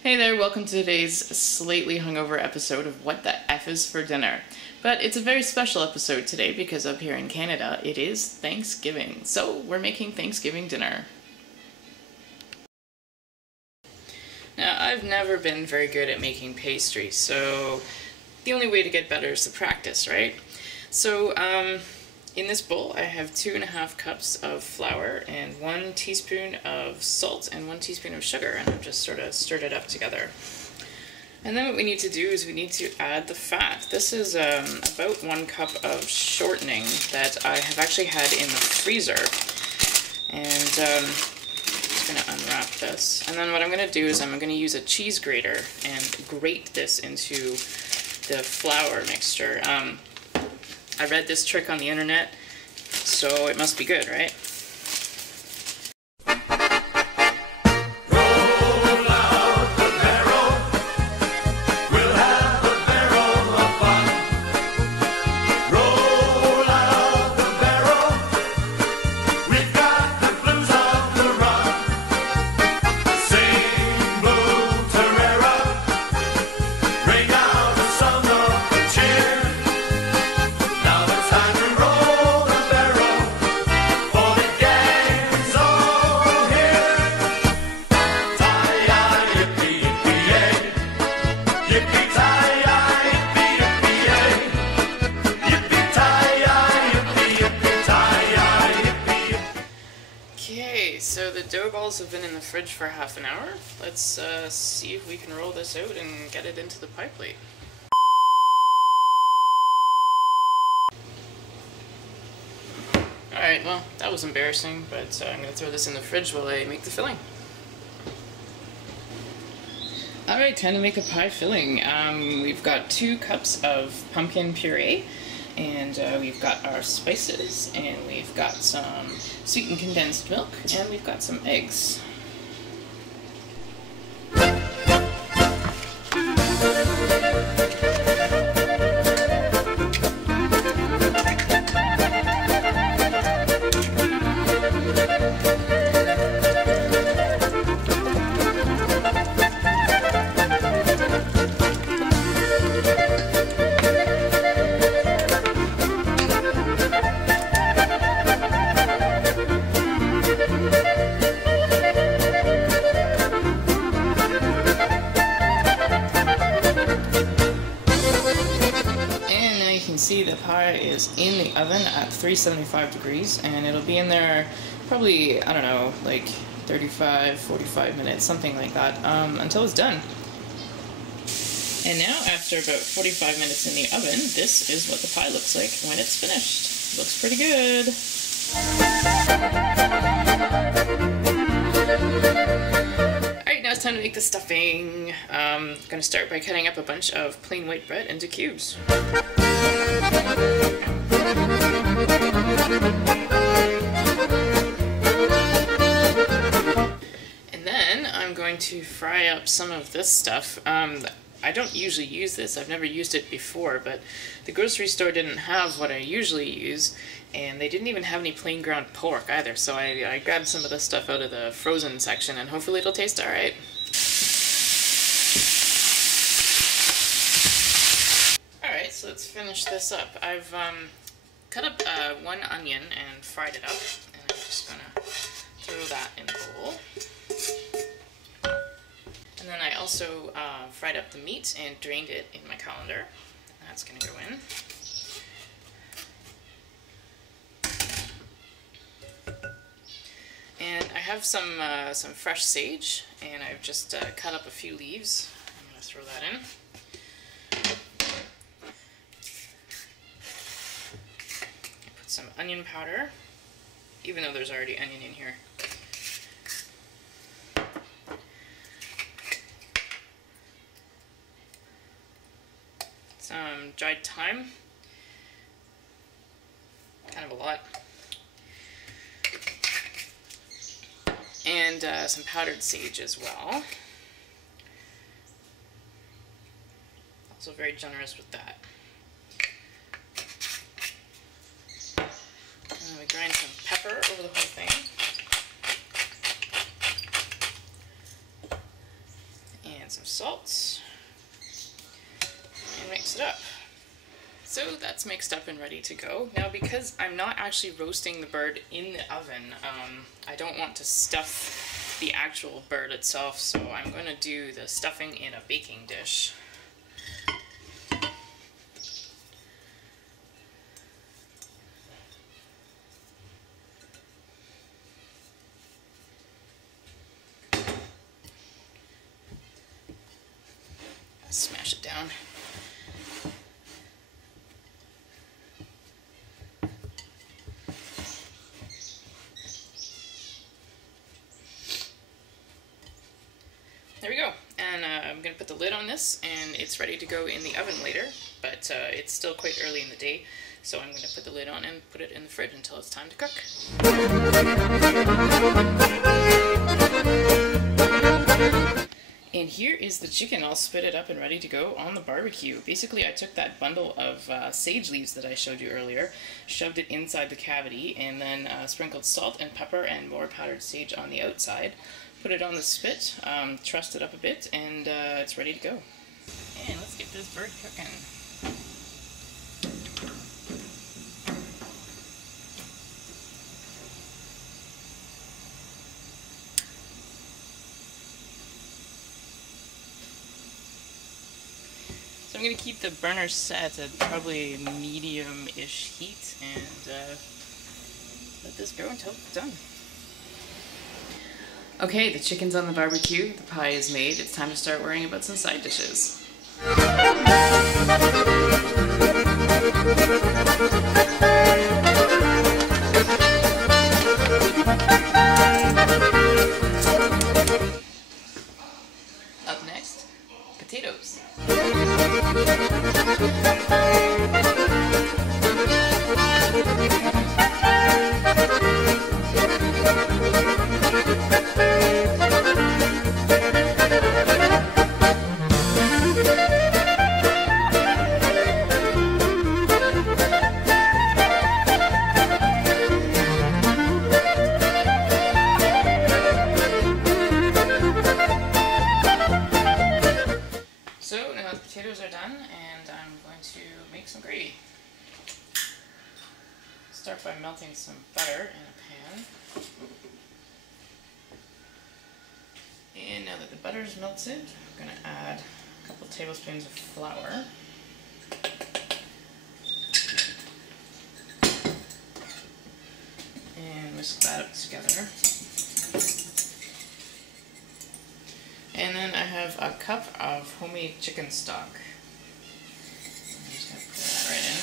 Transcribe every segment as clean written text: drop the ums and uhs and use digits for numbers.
Hey there, welcome to today's slightly hungover episode of What the F is for Dinner. But it's a very special episode today because up here in Canada it is Thanksgiving, so we're making Thanksgiving dinner. Now, I've never been very good at making pastry, so the only way to get better is to practice, right? So, in this bowl I have 2.5 cups of flour and 1 teaspoon of salt and 1 teaspoon of sugar, and I've just sort of stirred it up together. And then what we need to do is we need to add the fat. This is about 1 cup of shortening that I have actually had in the freezer. And I'm just going to unwrap this. And then what I'm going to do is I'm going to use a cheese grater and grate this into the flour mixture. I read this trick on the internet, so it must be good, right? So the dough balls have been in the fridge for half an hour. Let's see if we can roll this out and get it into the pie plate. Alright, well, that was embarrassing, but I'm going to throw this in the fridge while I make the filling. Alright, time to make a pie filling. We've got 2 cups of pumpkin puree, and we've got our spices, and we've got some sweetened condensed milk, and we've got some eggs. See, the pie is in the oven at 375 degrees, and it'll be in there probably, I don't know, like 35, 45 minutes, something like that, until it's done. And now, after about 45 minutes in the oven, this is what the pie looks like when it's finished. Looks pretty good. Alright, now it's time to make the stuffing. I'm going to start by cutting up a bunch of plain white bread into cubes. And then I'm going to fry up some of this stuff. I don't usually use this, I've never used it before, but the grocery store didn't have what I usually use, and they didn't even have any plain ground pork either, so I grabbed some of this stuff out of the frozen section, and hopefully it'll taste alright. Alright, so let's finish this up. I've cut up 1 onion and fried it up, and I'm just going to throw that in the bowl. And then I also fried up the meat and drained it in my colander. That's going to go in. And I have some fresh sage, and I've just cut up a few leaves. I'm going to throw that in. Put some onion powder, even though there's already onion in here. Some dried thyme, kind of a lot, and some powdered sage as well. Also very generous with that. And we grind some pepper over the whole thing. And and some salt, and mix it up. So that's mixed up and ready to go. Now, because I'm not actually roasting the bird in the oven, I don't want to stuff the actual bird itself, so I'm going to do the stuffing in a baking dish. Smash it down. There we go, and I'm going to put the lid on this, and it's ready to go in the oven later, but it's still quite early in the day, so I'm going to put the lid on and put it in the fridge until it's time to cook. And here is the chicken all spitted up and ready to go on the barbecue. Basically, I took that bundle of sage leaves that I showed you earlier, shoved it inside the cavity, and then sprinkled salt and pepper and more powdered sage on the outside. Put it on the spit, trussed it up a bit, and it's ready to go. And let's get this bird cooking. So I'm going to keep the burner set at probably medium-ish heat and let this go until it's done. Okay, the chicken's on the barbecue, the pie is made, it's time to start worrying about some side dishes. Up next, potatoes. So now the potatoes are done, and I'm going to make some gravy. Start by melting some butter in a pan. And now that the butter is melted, I'm going to add a couple tablespoons of flour. And whisk that up together. And then I have a cup of homemade chicken stock. I'm just going to pour that right in.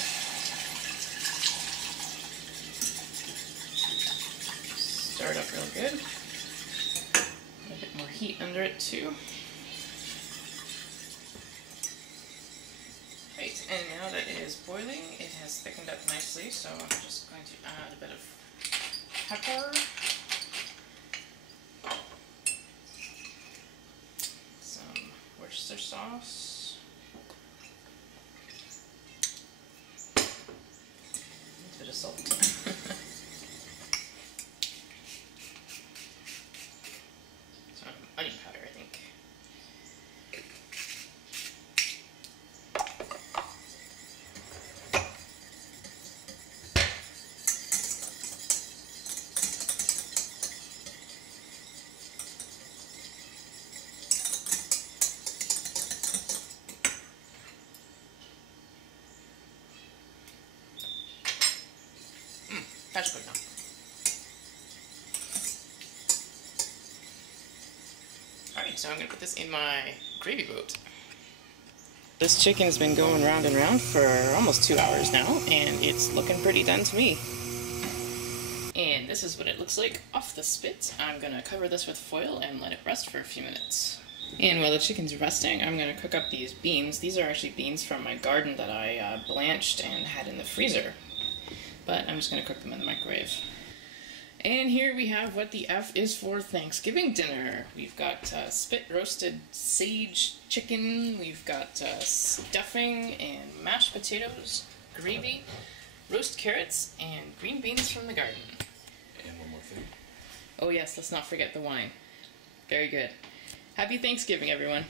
Stir it up real good. A bit more heat under it too. Right, and now that it is boiling, it has thickened up nicely, so I'm just going to add a bit of pepper. Worcester sauce, a bit of salt, some onion powder, I think. That's good now. Alright, so I'm going to put this in my gravy boat. This chicken's been going round and round for almost 2 hours now, and it's looking pretty done to me. And this is what it looks like off the spit. I'm going to cover this with foil and let it rest for a few minutes. And while the chicken's resting, I'm going to cook up these beans. These are actually beans from my garden that I blanched and had in the freezer. But I'm just going to cook them in the microwave. And here we have what the F is for Thanksgiving dinner. We've got spit roasted sage chicken, we've got stuffing and mashed potatoes, gravy, roast carrots, and green beans from the garden. And one more thing. Oh yes, let's not forget the wine. Very good. Happy Thanksgiving, everyone.